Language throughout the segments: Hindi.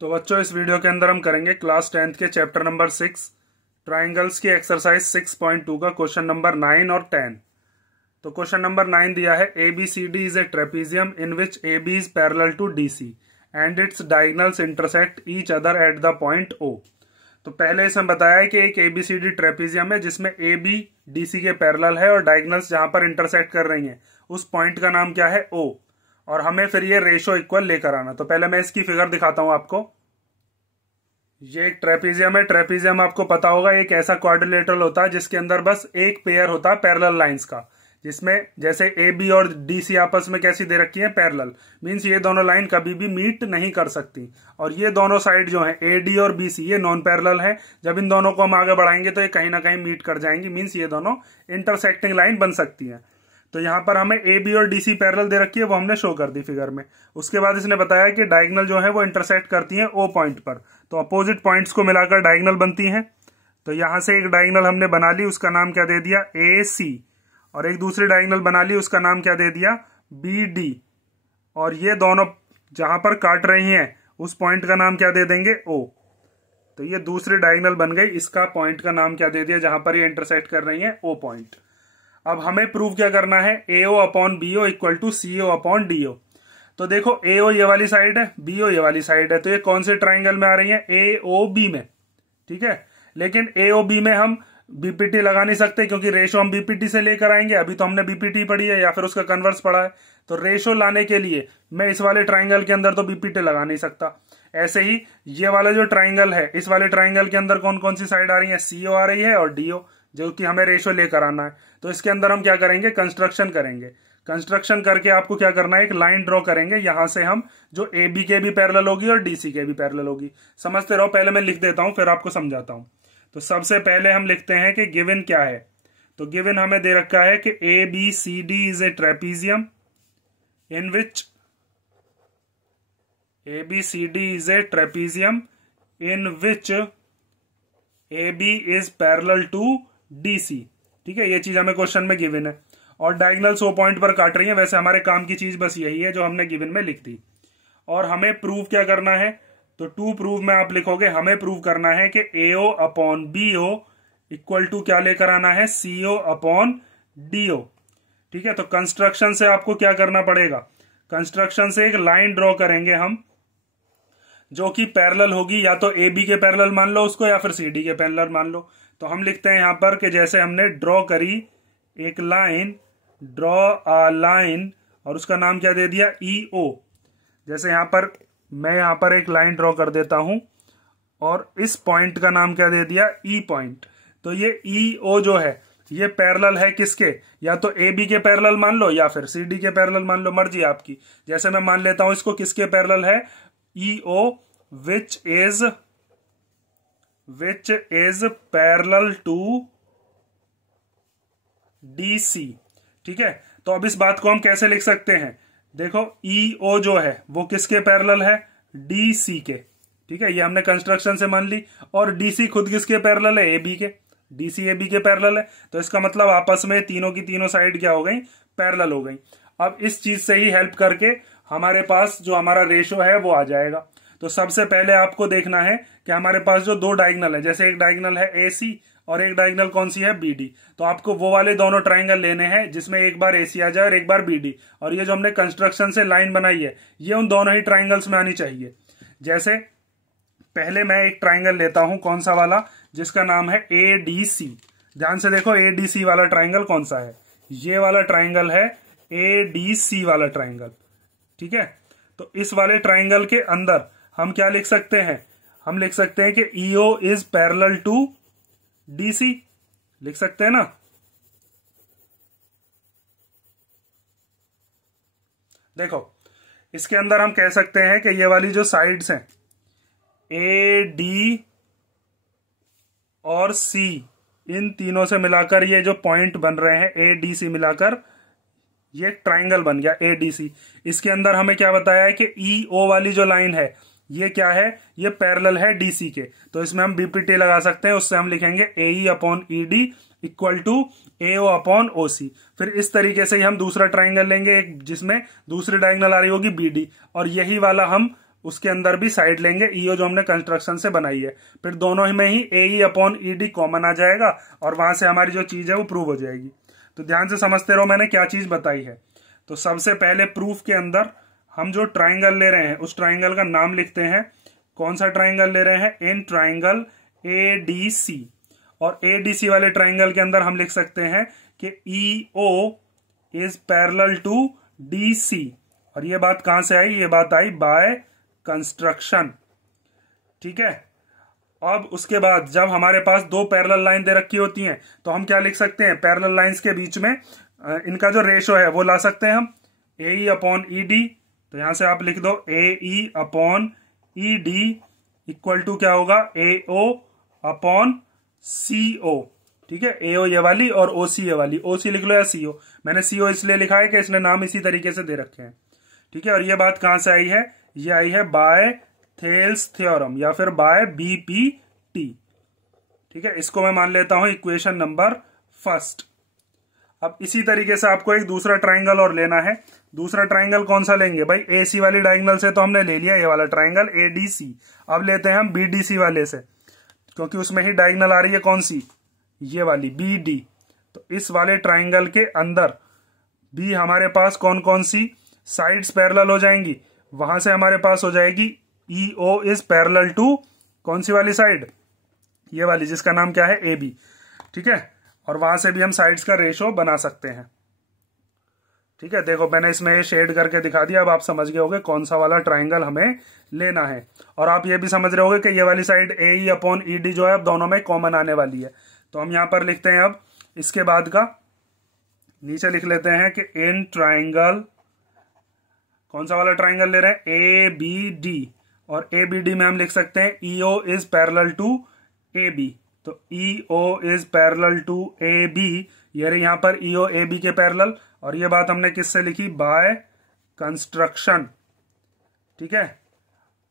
तो बच्चों इस वीडियो के अंदर हम करेंगे क्लास 10th के चैप्टर नंबर 6 ट्राइंगल्स की एक्सरसाइज 6.2 का क्वेश्चन नंबर 9 और 10। तो क्वेश्चन नंबर 9 दिया है ABCD is a trapezium in which AB is parallel to DC and its diagonals intersect each other at the point O। तो पहले इसमें बताया है कि एक ABCD ट्रेपीजियम है जिसमें AB DC के पैरेलल है और डायगोनल्स जहां पर इंटरसेक्ट कर रही हैं उस पॉइंट का नाम क्या है O। और हमें फिर ये रेशो इक्वल लेकर आना। तो पहले मैं इसकी फिगर दिखाता हूं आपको। ये एक ट्रेपीजियम है। ट्रेपीजियम आपको पता होगा एक ऐसा क्वाड्रिलेटरल होता है जिसके अंदर बस एक पेयर होता है पैरेलल लाइंस का, जिसमें जैसे AB और DC आपस में कैसी दे रखी है पैरेलल, मींस ये दोनों लाइन कभी भी मीट नहीं कर सकती। और ये दोनों साइड जो है AD और BC ये नॉन पैरेलल है। जब इन दोनों को हम आगे बढ़ाएंगे तो ये कहीं ना कहीं मीट कर जाएंगी, मींस ये दोनों इंटरसेक्टिंग लाइन बन सकती है। तो यहां पर हमें AB और DC पैरेलल दे रखी है, वो हमने शो कर दी फिगर में। उसके बाद इसने बताया कि डायगोनल जो है वो इंटरसेक्ट करती हैं O पॉइंट पर, तो अपोजिट पॉइंट्स को मिलाकर डायगोनल बनती हैं। तो यहां से एक डायगोनल हमने बना ली, उसका नाम क्या दे दिया AC, और एक दूसरी डायगोनल बना ली, उसका नाम क्या दे दिया BD। और ये दोनों जहां पर काट रही हैं उस पॉइंट का नाम क्या दे देंगे O। तो ये दूसरी डायगोनल बन गई, इसका पॉइंट का नाम क्या दे दिया जहां पर ये इंटरसेक्ट कर रही है O पॉइंट। अब हमें प्रूव क्या करना है, AO upon BO equal to CO upon DO। तो देखो AO ये वाली साइड है, BO ये वाली साइड है, तो ये कौन से ट्राइंगल में आ रही है, AOB में, ठीक है। लेकिन AOB में हम BPT लगा नहीं सकते क्योंकि रेशो हम BPT से लेकर आएंगे। अभी तो हमने BPT पढ़ी है या फिर उसका कन्वर्स पढ़ा है, तो रेशो लाने के लिए मैं इस वाले ट्राइंगल के अंदर तो BPT लगा नहीं सकता। ऐसे ही ये वाला जो ट्राइंगल है, इस वाले ट्राइंगल के अंदर कौन कौन सी साइड आ रही है, CO आ रही है और DO, जो कि हमें रेशो लेकर आना है। तो इसके अंदर हम क्या करेंगे, कंस्ट्रक्शन करेंगे। कंस्ट्रक्शन करके आपको क्या करना है, एक लाइन ड्रॉ करेंगे यहां से हम, जो AB के भी पैरेलल होगी और DC के भी पैरेलल होगी। समझते रहो, पहले मैं लिख देता हूं फिर आपको समझाता हूं। तो सबसे पहले हम लिखते हैं कि गिवन क्या है। तो गिवन हमें दे रखा है कि ABCD is a trapezium in which ABCD is a trapezium in which AB is parallel to DC। ठीक है, ये चीज हमें क्वेश्चन में गिवन है और डायगोनल्स O पॉइंट पर काट रही है। वैसे हमारे काम की चीज बस यही है जो हमने गिवन में लिख दी। और हमें प्रूव क्या करना है, तो टू प्रूव में आप लिखोगे, हमें प्रूव करना है कि AO upon BO equal to क्या लेकर आना है, CO अपॉन DO। ठीक है, तो कंस्ट्रक्शन से आपको क्या करना पड़ेगा, कंस्ट्रक्शन से एक लाइन ड्रॉ करेंगे हम जो कि पैरेलल होगी, या तो AB के पैरेलल मान लो उसको या फिर CD के पैरेलल मान लो। तो हम लिखते हैं यहां पर कि जैसे हमने ड्रॉ करी एक लाइन, ड्रॉ अ लाइन, और उसका नाम क्या दे दिया EO। जैसे यहां पर मैं यहां पर एक लाइन ड्रॉ कर देता हूं और इस पॉइंट का नाम क्या दे दिया E पॉइंट। तो ये EO जो है ये पैरेलल है किसके, या तो AB के पैरेलल मान लो या फिर CD के पैरेलल मान लो, मर्जी आपकी। जैसे मैं मान लेता हूं इसको किसके पैरेलल है, EO which is parallel to DC। ठीक है, तो अब इस बात को हम कैसे लिख सकते हैं, देखो EO जो है वो किसके पैरेलल है, DC के। ठीक है, ये हमने कंस्ट्रक्शन से मान ली। और DC खुद किसके पैरेलल है, AB के। DC AB के पैरेलल है, तो इसका मतलब आपस में तीनों की तीनों साइड क्या हो गई, पैरेलल हो गई। अब इस चीज से ही हेल्प करके हमारे पास जो हमारा रेशो है वो आ जाएगा। तो सबसे पहले आपको देखना है कि हमारे पास जो दो डायगोनल है, जैसे एक डायगोनल है AC और एक डायगोनल कौन सी है, BD। तो आपको वो वाले दोनों ट्राइंगल लेने हैं जिसमें एक बार AC आ जाए और एक बार BD। और ये जो हमने कंस्ट्रक्शन से लाइन बनाई है ये उन दोनों ही ट्राइंगल्स में आनी चाहिए। जैसे पहले मैं एक ट्राइंगल लेता हूं, कौन सा वाला, जिसका नाम है ADC। ध्यान से देखो ADC वाला ट्राइंगल कौन सा है, ये वाला ट्राइंगल है ADC वाला ट्राइंगल। ठीक है, तो इस वाले ट्राइंगल के अंदर हम क्या लिख सकते हैं, हम लिख सकते हैं कि EO is parallel to DC। लिख सकते हैं ना। देखो इसके अंदर हम कह सकते हैं कि ये वाली जो साइड्स हैं AD और C, इन तीनों से मिलाकर ये जो पॉइंट बन रहे हैं ADC मिलाकर ये ट्राइंगल बन गया ADC। इसके अंदर हमें क्या बताया है कि EO वाली जो लाइन है ये क्या है, ये पैरेलल है DC के। तो इसमें हम BPT लगा सकते हैं, उससे हम लिखेंगे AE upon ED equal to AO upon OC। फिर इस तरीके से ही हम दूसरा ट्राइंगल लेंगे एक जिसमें दूसरी डायगोनल आ रही होगी BD, और यही वाला हम उसके अंदर भी साइड लेंगे ईओ जो हमने कंस्ट्रक्शन से बनाई है, फिर दोनों में ही AE अपॉन ED कॉमन आ जाएगा और वहां से हमारी जो चीज है वो प्रूव हो जाएगी। तो ध्यान से समझते रहो मैंने क्या चीज बताई है। तो सबसे पहले प्रूफ के अंदर हम जो ट्राइंगल ले रहे हैं उस ट्राइंगल का नाम लिखते हैं। कौन सा ट्राइंगल ले रहे हैं? In triangle ADC। और ADC वाले ट्राइंगल के अंदर हम लिख सकते हैं कि EO is parallel to DC। और ये बात कहां से आई? ये बात आई बाय कंस्ट्रक्शन। ठीक है। अब उसके बाद जब हमारे पास दो पैरेलल लाइन दे रखी होती हैं तो हम क्या लिख सकते हैं? पैरेलल लाइंस के बीच में इनका जो रेशो है वो ला सकते हैं हम AE अपॉन ED। तो यहां से आप लिख दो AE upon ED equal to क्या होगा? AO upon CO। ठीक है, AO ये वाली और OC ये वाली। OC लिख लो या CO। मैंने CO इसलिए लिखा है कि इसने नाम इसी तरीके से दे रखे हैं। ठीक है, और ये बात कहां से आई है? ये आई है बाय थेल्स थ्योरम या फिर बाय BPT। ठीक है, इसको मैं मान लेता हूं इक्वेशन नंबर फर्स्ट। अब इसी तरीके से आपको एक दूसरा ट्राइंगल और लेना है। दूसरा ट्राइंगल कौन सा लेंगे भाई? AC वाली डायगोनल से तो हमने ले लिया ये वाला ट्राइंगल ADC। अब लेते हैं हम BDC वाले से, क्योंकि उसमें ही डायगोनल आ रही है कौन सी? ये वाली BD। तो इस वाले ट्राइंगल के अंदर भी हमारे पास कौन कौन सी साइड्स पैरेलल हो जाएंगी? वहां से हमारे पास हो जाएगी EO इज पैरेलल टू कौन सी वाली साइड? ये वाली, जिसका नाम क्या है? AB। ठीक है, और वहां से भी हम साइड्स का रेशो बना सकते हैं। ठीक है, देखो मैंने इसमें शेड करके दिखा दिया। अब आप समझ गए होंगे कौन सा वाला ट्राइंगल हमें लेना है। और आप ये भी समझ रहे होंगे कि ये वाली साइड AE अपॉन ED जो है अब दोनों में कॉमन आने वाली है। तो हम यहां पर लिखते हैं अब इसके बाद का, नीचे लिख लेते हैं कि इन ट्राइंगल, कौन सा वाला ट्राइंगल ले रहे हैं? ABD। और ABD में हम लिख सकते हैं EO is parallel to AB। तो EO is parallel to AB। ये रही यहां पर EO AB के पैरेलल। और ये बात हमने किससे लिखी? By construction. ठीक है,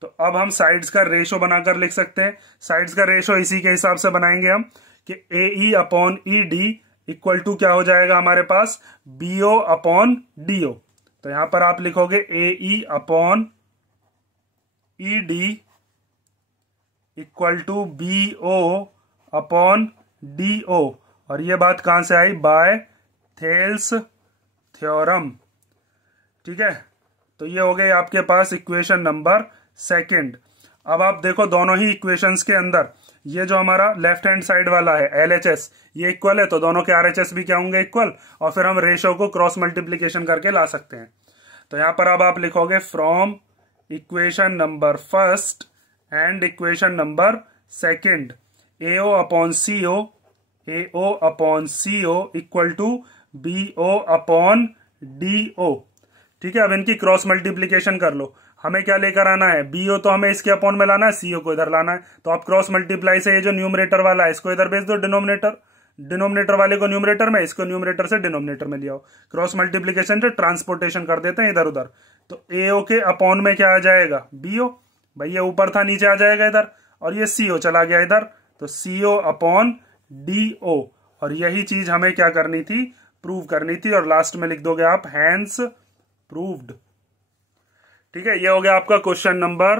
तो अब हम साइड्स का रेशो बनाकर लिख सकते हैं। साइड्स का रेशो इसी के हिसाब से बनाएंगे हम कि AE upon ED equal to क्या हो जाएगा हमारे पास? BO upon DO। तो यहां पर आप लिखोगे AE upon ED equal to BO upon DO। और ये बात कहां से आई? Bye Thales theorem. ठीक है, तो ये हो गए आपके पास इक्वेशन नंबर सेकंड। अब आप देखो दोनों ही इक्वेशंस के अंदर ये जो हमारा लेफ्ट हैंड साइड वाला है LHS ये इक्वल है, तो दोनों के RHS भी क्या होंगे? इक्वल। और फिर हम रेशो को क्रॉस मल्टीप्लीकेशन करके ला सकते हैं। तो यहां पर अब आप लिखोगे from equation number first and equation number second AO upon CO equal to BO upon DO। ठीक है, अब इनकी क्रॉस मल्टीप्लीकेशन कर लो। हमें क्या लेकर आना है? BO तो हमें इसके अपॉन में लाना है, CO को इधर लाना है। तो आप क्रॉस मल्टीप्लाई से ये जो न्यूमरेटर वाला है इसको इधर भेज दो डिनोमिनेटर वाले को न्यूमरेटर में, इसको न्यूमरेटर से डिनोमिनेटर में ले आओ। क्रॉस मल्टीप्लीकेशन से ट्रांसपोर्टेशन कर देते हैं इधर उधर। तो AO के अपॉन में क्या आ जाएगा? BO। भाई ये ऊपर था नीचे आ जाएगा इधर, और ये CO चला गया इधर, तो CO अपॉन DO। और यही चीज हमें क्या करनी थी? प्रूव करनी थी। और लास्ट में लिख दोगे आप हैंस प्रूव्ड। ठीक है, ये हो गया आपका क्वेश्चन नंबर,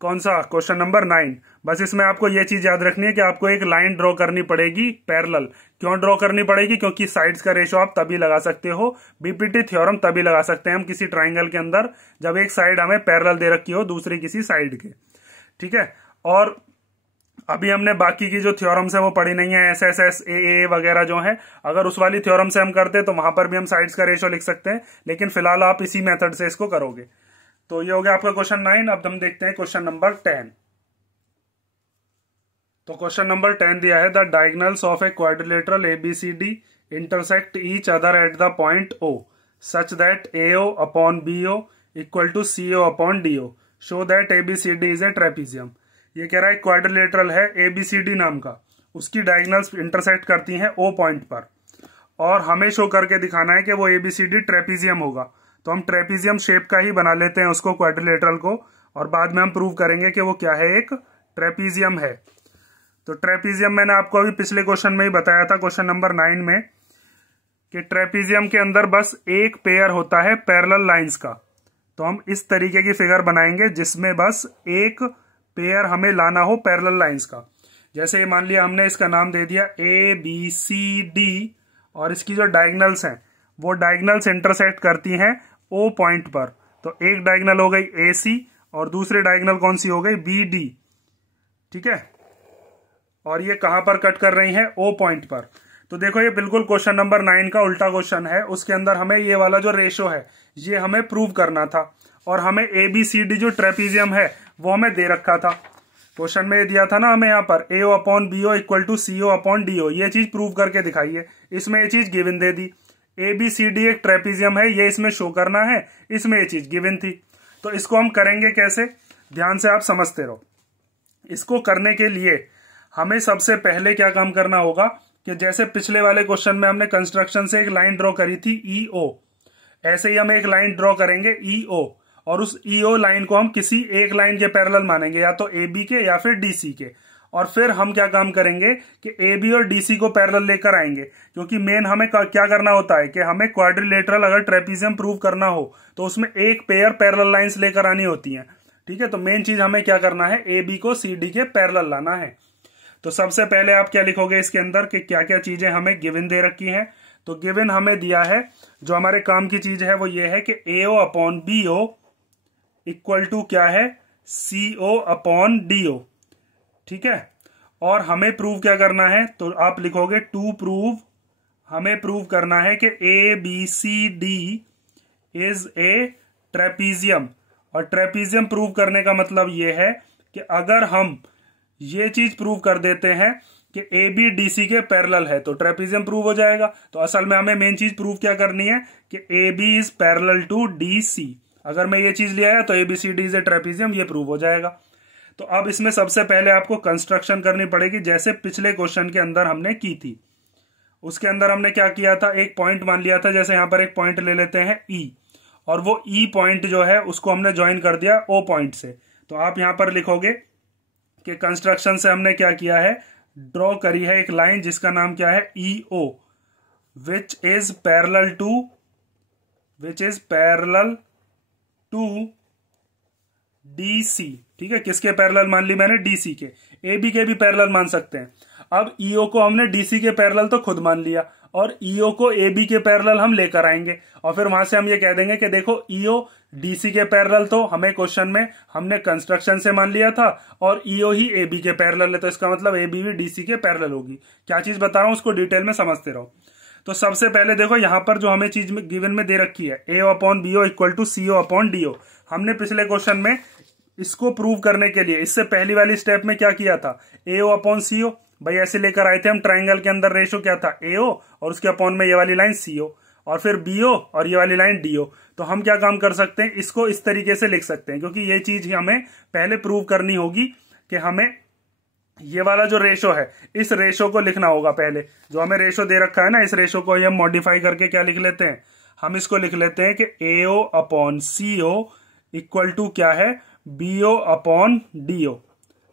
कौन सा? Question number 9। बस इसमें आपको ये चीज याद रखनी है कि आपको एक लाइन ड्रॉ करनी पड़ेगी पैरेलल। क्यों ड्रॉ करनी पड़ेगी? क्योंकि साइड्स का रेशो आप तभी लगा सकते हो, BPT थ्योरम तभी लगा सकते हैं हम किसी ट्राइंगल के अंदर जब एक साइड हमें पैरेलल दे रखी हो दूसरी किसी साइड के। ठीक है, और अभी हमने बाकी की जो थ्योरम्स है वो पढ़ी नहीं है, SSS AA वगैरह जो है। अगर उस वाली थ्योरम से हम करते तो वहां पर भी हम साइड्स का रेशो लिख सकते हैं, लेकिन फिलहाल आप इसी मेथड से इसको करोगे। तो ये हो गया आपका क्वेश्चन 9। अब हम देखते हैं क्वेश्चन नंबर 10। तो क्वेश्चन नंबर 10 दिया है the diagonals of a quadrilateral ABCD intersect each other at the point O such that AO upon BO equal to CO upon DO। Show that ABCD is a trapezium. ये कह रहा है क्वाड्रिलेटरल है ABCD नाम का, उसकी डायगोनल्स इंटरसेक्ट करती हैं O पॉइंट पर, और हमें शो करके दिखाना है कि वो ABCD ट्रेपीजियम होगा। तो हम ट्रेपीजियम शेप का ही बना लेते हैं उसको, क्वाड्रिलेटरल को, और बाद में हम प्रूव करेंगे कि वो क्या है, एक ट्रेपीजियम है। तो ट्रेपीजियम मैंने आपको अभी पिछले क्वेश्चन में ही बताया था, क्वेश्चन नंबर 9 में, कि ट्रेपीजियम के अंदर बस एक पेयर होता है पैरेलल लाइंस का। तो हम इस तरीके की फिगर बनाएंगे जिसमें बस एक पेयर हमें लाना हो पैरेलल लाइंस का। जैसे मान लिया हमने इसका नाम दे दिया ए बी सी डी, और इसकी जो डायगनल्स हैं वो डायगनल्स इंटरसेक्ट करती हैं ओ पॉइंट पर। तो एक डायगनल हो गई ए सी और दूसरी डायगनल कौन सी हो गई बी डी, ठीक है। और ये कहां पर कट कर रही हैं, ओ पॉइंट पर। तो देखो ये बिल्कुल क्वेश्चन नंबर 9 का उल्टा क्वेश्चन है। उसके अंदर हमें ये वाला जो रेशो है ये हमें प्रूव करना था, और हमें ए बी सी डी जो ट्रेपीजियम है वो हमें दे रखा था। क्वेश्चन में ये दिया था ना हमें यहाँ पर A O upon B O equal to C O upon D O, ये चीज प्रूव करके दिखाइए। इसमें ये चीज गिवन दे दी, ए बी सी डी एक ट्रेपीजियम है, ये इसमें शो करना है, इसमें ये चीज गिवन थी। तो इसको हम करेंगे कैसे, ध्यान से आप समझते रहो। इसको करने के लिए हमें सबसे पहले क्या काम करना होगा कि जैसे पिछले वाले क्वेश्चन में हमने कंस्ट्रक्शन से एक लाइन ड्रॉ करी थी ई ओ, ऐसे ही हम एक लाइन ड्रॉ करेंगे ई ओ, और उस ई ओ लाइन को हम किसी एक लाइन के पैरेलल मानेंगे, या तो ए बी के या फिर डी सी के। और फिर हम क्या काम करेंगे कि ए बी और डी सी को पैरेलल लेकर आएंगे, क्योंकि मेन हमें क्या करना होता है कि हमें क्वाड्रिलेटरल अगर ट्रेपीजियम प्रूव करना हो तो उसमें एक पेयर पैरेलल लाइंस लेकर आनी होती हैं, ठीक है। तो मेन चीज हमें क्या करना है, ए बी को सी डी के पैरेलल लाना है। तो सबसे पहले आप क्या लिखोगे इसके अंदर कि क्या क्या चीजें हमें गिवन दे रखी हैं। तो गिवन हमें दिया है, जो हमारे काम की चीज है वो ये है कि A O upon B O equal to क्या है, सी ओ अपॉन डी ओ, ठीक है। और हमें प्रूव क्या करना है, तो आप लिखोगे टू प्रूव, हमें प्रूव करना है कि A B C D is a trapezium. और ट्रेपीजियम प्रूव करने का मतलब ये है कि अगर हम ये चीज प्रूव कर देते हैं कि ए बी डी सी के पैरेलल है तो ट्रेपीजियम प्रूव हो जाएगा। तो असल में हमें मेन चीज प्रूव क्या करनी है कि A B is parallel to D C. अगर मैं ये चीज ले आया तो A B C D is a trapezium, ये प्रूव हो जाएगा। तो अब इसमें सबसे पहले आपको कंस्ट्रक्शन करनी पड़ेगी, जैसे पिछले क्वेश्चन के अंदर हमने की थी। उसके अंदर हमने क्या किया था, एक पॉइंट मान लिया था, जैसे यहां पर एक पॉइंट ले लेते हैं ई, और वो ई पॉइंट जो है उसको हमने ज्वाइन कर दिया ओ पॉइंट से। तो आप यहां पर लिखोगे कि कंस्ट्रक्शन से हमने क्या किया है, ड्रॉ करी है एक लाइन जिसका नाम क्या है E O, which is parallel to D C, ठीक है। किसके पैरेलल मान ली मैंने, डी सी के। ए बी के भी पैरेलल मान सकते हैं। अब ईओ को हमने डीसी के पैरेलल तो खुद मान लिया, और ईओ को ए बी के पैरेलल हम लेकर आएंगे, और फिर वहां से हम ये कह देंगे कि देखो ईओ डीसी के पैरेलल तो हमें क्वेश्चन में हमने कंस्ट्रक्शन से मान लिया था, और ईओ ही ए बी के पैरेलल है, तो इसका मतलब ए बी भी डीसी के पैरेलल होगी। क्या चीज बता रहा हूं उसको डिटेल में समझते रहो। तो सबसे पहले देखो यहां पर जो हमें चीज गिवन में दे रखी है, A upon B O equal to C O upon D O. हमने पिछले क्वेश्चन में इसको प्रूव करने के लिए इससे पहली वाली स्टेप में क्या किया था, ए ओ अपॉन सी ओ, भाई ऐसे लेकर आए थे हम। ट्राइंगल के अंदर रेशो क्या था, ए ओ, और उसके अपॉन में ये वाली लाइन सी ओ, और फिर बी ओ और ये वाली लाइन डी ओ। तो हम क्या काम कर सकते हैं, इसको इस तरीके से लिख सकते हैं, क्योंकि ये चीज हमें पहले प्रूव करनी होगी कि हमें ये वाला जो रेशो है इस रेशो को लिखना होगा पहले। जो हमें रेशो दे रखा है ना, इस रेशो को हम मॉडिफाई करके क्या लिख लेते हैं, हम इसको लिख लेते हैं कि A O upon C O equal to क्या है, B O upon D O.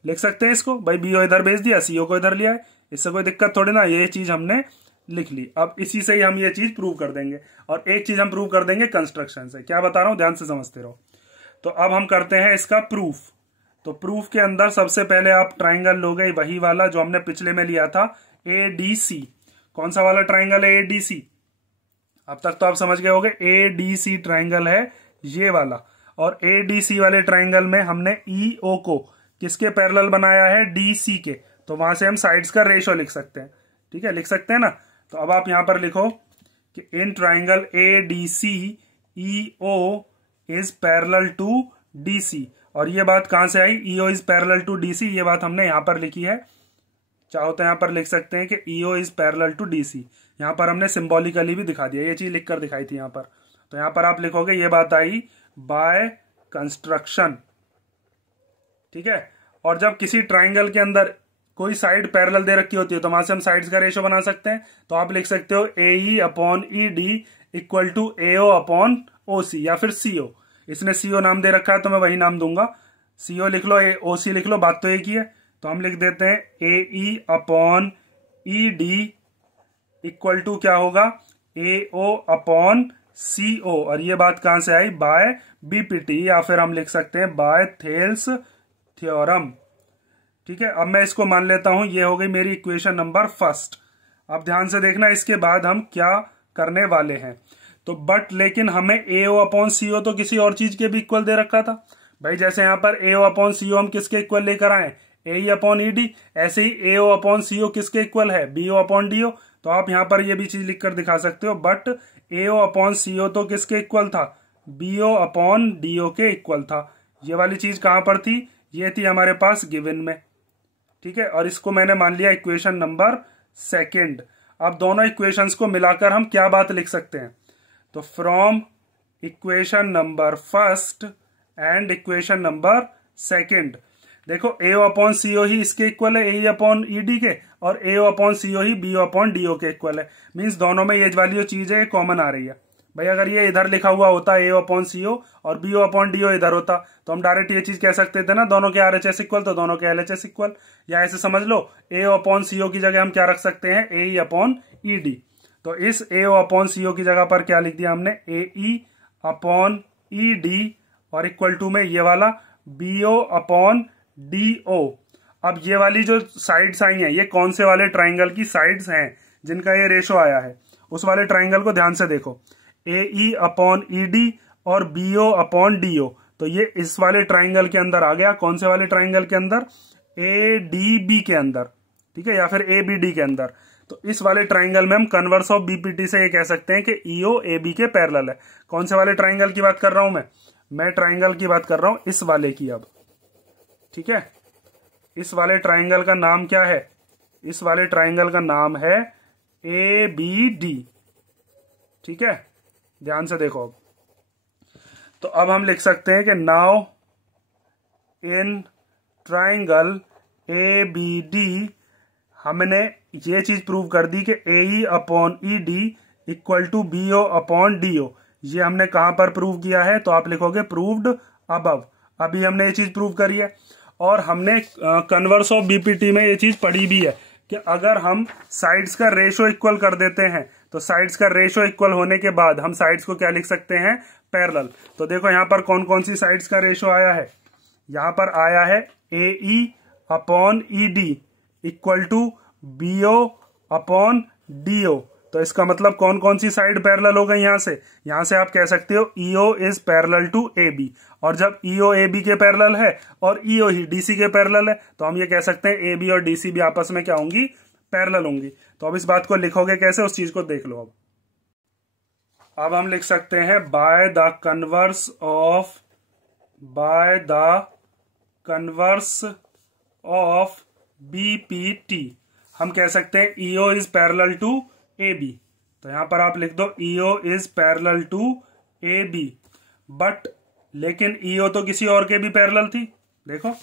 लिख सकते हैं इसको, भाई बी ओ इधर भेज दिया, सी ओ को इधर लिया है, इससे कोई दिक्कत थोड़ी ना, ये चीज हमने लिख ली। अब इसी से ही हम ये चीज प्रूव कर देंगे, और एक चीज हम प्रूव कर देंगे कंस्ट्रक्शन से। क्या बता रहा हूं, ध्यान से समझते रहो। तो अब हम करते हैं इसका प्रूफ। तो प्रूफ के अंदर सबसे पहले आप ट्राइंगल लोगे वही वाला जो हमने पिछले में लिया था, ए डी सी। कौन सा वाला ट्राइंगल है, ए डी सी। अब तक तो आप समझ गए होंगे, ए डी सी ट्राइंगल है ये वाला। और ए डी सी वाले ट्राइंगल में हमने ई ओ को किसके पैरेलल बनाया है, डी सी के। तो वहां से हम साइड्स का रेशो लिख सकते हैं, ठीक है, लिख सकते हैं ना। तो अब आप यहां पर लिखो कि in triangle A D C E O is parallel to D C. और ये बात कहां से आई, EO is parallel to DC, ये बात हमने यहां पर लिखी है। चाहो तो यहां पर लिख सकते हैं कि EO is parallel to DC. यहां पर हमने सिंबॉलिकली भी दिखा दिया, ये चीज लिखकर दिखाई थी यहां पर। तो यहां पर आप लिखोगे ये बात आई बाय कंस्ट्रक्शन, ठीक है। और जब किसी ट्राइंगल के अंदर कोई साइड पैरेलल दे रखी होती है तो वहां से हम साइड्स का रेशो बना सकते हैं। तो आप लिख सकते हो A E upon E D equal to A O upon O C, या फिर सी ओ। इसने सीओ नाम दे रखा है तो मैं वही नाम दूंगा, सीओ लिख लो, ओ सी लिख लो, बात तो एक ही है। तो हम लिख देते हैं A E upon E D equal to क्या होगा, ए ओ अपॉन सी ओ, और ये बात कहां से आई, बाय बीपीटी, या फिर हम लिख सकते हैं बाय थेल्स थ्योरम। ठीक है, अब मैं इसको मान लेता हूं, ये हो गई मेरी इक्वेशन नंबर फर्स्ट। अब ध्यान से देखना इसके बाद हम क्या करने वाले हैं। तो बट लेकिन हमें ए ओ अपॉन सी ओ तो किसी और चीज के भी इक्वल दे रखा था भाई। जैसे यहां पर ए ओ अपॉन सी ओ हम किसके इक्वल लेकर आए, ए ई अपॉन ई डी, ऐसे ही ए ओ अपॉन सी ओ किसके इक्वल है, B O upon D O. तो आप यहां पर ये भी चीज लिखकर दिखा सकते हो, but A O upon C ओ तो किसके इक्वल था, B O upon D O के इक्वल था। ये वाली चीज कहां पर थी, ये थी हमारे पास गिवन में। ठीक है, और इसको मैंने मान लिया इक्वेशन नंबर सेकेंड। अब दोनों इक्वेशंस को मिलाकर हम क्या बात लिख सकते हैं, तो from equation number first and equation number second, देखो ए ओ अपॉन सी ओ ही इसके इक्वल है, ए अपॉन ई डी के, और A O upon C O ही B O upon D O के इक्वल है। मीन्स दोनों में ये वाली जो चीज है कॉमन आ रही है भाई। अगर ये इधर लिखा हुआ होता ए अपॉन सी ओ और B O upon D O इधर होता, तो हम डायरेक्ट ये चीज कह सकते थे ना, दोनों के आर एच एस इक्वल तो दोनों के एल एच एस इक्वल। या ऐसे समझ लो, ए अपॉन सी ओ की जगह हम क्या रख सकते हैं, ए अपॉन ई डी। तो इस ए अपॉन सी ओ की जगह पर क्या लिख दिया हमने, A E upon E D, और इक्वल टू में ये वाला B O upon D O. अब ये वाली जो साइड्स आई हैं, ये कौन से वाले ट्राइंगल की साइड्स हैं जिनका ये रेशो आया है, उस वाले ट्राइंगल को ध्यान से देखो, A E upon E D और B O upon D O. तो ये इस वाले ट्राइंगल के अंदर आ गया। कौन से वाले ट्राइंगल के अंदर, ए डी बी के अंदर। ठीक है, या फिर ए बी डी के अंदर। तो इस वाले ट्राइंगल में हम कन्वर्स ऑफ बीपीटी से ये कह सकते हैं कि ईओ ए बी के पैरेलल है। कौन से वाले ट्राइंगल की बात कर रहा हूं मैं ट्राइंगल की बात कर रहा हूं, इस वाले की। अब ठीक है, इस वाले ट्राइंगल का नाम क्या है, इस वाले ट्राइंगल का नाम है ए बी डी। ठीक है, ध्यान से देखो। अब तो अब हम लिख सकते हैं कि now in triangle A B D हमने ये चीज प्रूव कर दी कि A E upon E D equal to B O upon D O. ये हमने कहां पर प्रूव किया है, तो आप लिखोगे प्रूव्ड अबव। अभी हमने ये चीज प्रूव करी है, और हमने कन्वर्स ऑफ बीपीटी में ये चीज पढ़ी भी है कि अगर हम साइड्स का रेशो इक्वल कर देते हैं, तो साइड्स का रेशो इक्वल होने के बाद हम साइड्स को क्या लिख सकते हैं, पैरेलल। तो देखो यहां पर कौन कौन सी साइड्स का रेशो आया है, यहां पर आया है A E upon E D equal to B O upon D O. तो इसका मतलब कौन कौन सी साइड पैरेलल हो गई, यहां से आप कह सकते हो EO is parallel to A B. और जब ईओ ए बी के पैरेलल है और ईओ ही डीसी के पैरेलल है, तो हम ये कह सकते हैं ए बी और डीसी भी आपस में क्या होंगी, पैरेलल होंगी। तो अब इस बात को लिखोगे कैसे, उस चीज को देख लो। अब हम लिख सकते हैं by the converse of BPT हम कह सकते हैं EO is parallel to A B. तो यहां पर आप लिख दो EO is parallel to A B. But लेकिन ईओ तो किसी और के भी पैरेलल थी। देखो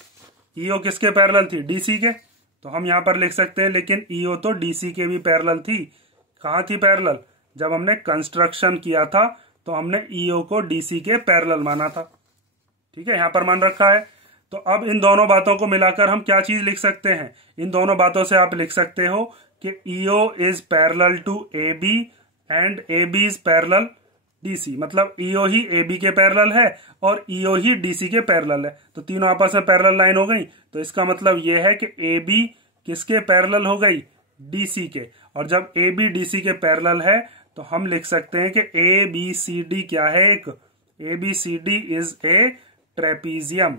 ईओ किसके पैरेलल थी, डीसी के। तो हम यहां पर लिख सकते हैं लेकिन ईओ तो डीसी के भी पैरेलल थी। कहां थी पैरेलल, जब हमने कंस्ट्रक्शन किया था तो हमने ईओ को डीसी के पैरेलल माना था। ठीक है, यहां पर मान रखा है। तो अब इन दोनों बातों को मिलाकर हम क्या चीज लिख सकते हैं, इन दोनों बातों से आप लिख सकते हो कि EO is parallel to A B and A B is parallel DC. मतलब ईओ ही ए बी के पैरेलल है और ईओ ही डीसी के पैरेलल है। तो तीनों आपस में पैरेलल लाइन हो गई। तो इसका मतलब यह है कि ए बी किसके पैरेलल हो गई, डीसी के। और जब ए बी डीसी के पैरेलल है तो हम लिख सकते हैं कि ए बी सी डी क्या है, एक A B C D is a trapezium.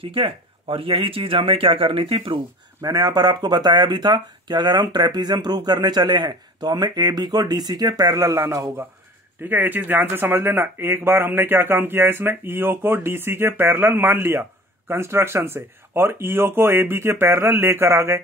ठीक है, और यही चीज हमें क्या करनी थी, प्रूव। मैंने यहां पर आपको बताया भी था कि अगर हम ट्रेपीजियम प्रूव करने चले हैं तो हमें ए बी को डीसी के पैरेलल लाना होगा। ठीक है, ये चीज ध्यान से समझ लेना। एक बार हमने क्या काम किया इसमें, ईओ को डीसी के पैरेलल मान लिया कंस्ट्रक्शन से, और ईओ को ए बी के पैरेलल लेकर आ गए।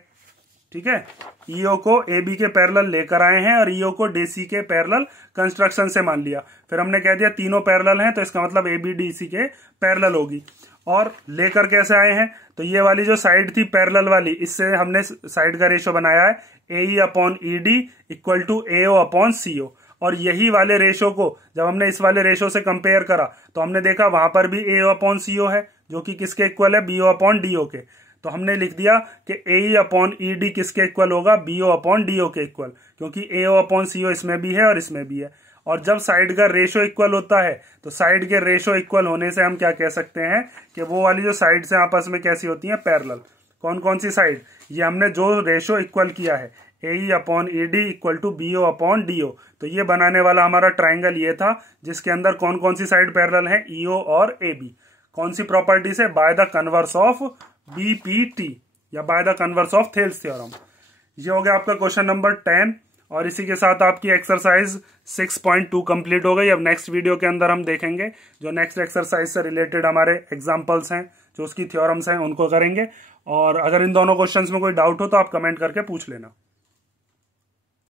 ठीक है, ईओ को ए बी के पैरेलल लेकर आए हैं और ईओ को डीसी के पैरेलल कंस्ट्रक्शन से मान लिया। फिर हमने कह दिया तीनों पैरेलल हैं तो इसका मतलब ए बी डीसी के पैरेलल होगी। और लेकर कैसे आए हैं, तो ये वाली जो साइड थी पैरेलल वाली, इससे हमने साइड का रेशो बनाया है A E upon E D equal to A O upon C O. और यही वाले रेशो को जब हमने इस वाले रेशो से कंपेयर करा तो हमने देखा वहां पर भी ए ओ अपॉन सी ओ है, जो कि किसके इक्वल है, B O upon D O के। तो हमने लिख दिया कि A E upon E D किसके इक्वल होगा, B O upon D O के इक्वल, क्योंकि ए ओ अपॉन सी ओ इसमें भी है और इसमें भी है। और जब साइड का रेशो इक्वल होता है तो साइड के रेशो इक्वल होने से हम क्या कह सकते हैं कि वो वाली जो साइड से आपस में कैसी होती हैं, पैरेलल। कौन कौन सी साइड, ये हमने जो रेशो इक्वल किया है AE upon ED equal to BO upon DO, तो ये बनाने वाला हमारा ट्राइंगल ये था जिसके अंदर कौन कौन सी साइड पैरेलल है, EO और AB। कौन सी प्रॉपर्टी से, bye the converse of BPT या bye the converse of Thales theorem. ये हो गया आपका क्वेश्चन नंबर 10 और इसी के साथ आपकी एक्सरसाइज 6.2 कंप्लीट हो गई। अब नेक्स्ट वीडियो के अंदर हम देखेंगे जो नेक्स्ट एक्सरसाइज से रिलेटेड हमारे एग्जांपल्स हैं, जो उसकी थ्योरम्स हैं, उनको करेंगे। और अगर इन दोनों क्वेश्चंस में कोई डाउट हो तो आप कमेंट करके पूछ लेना।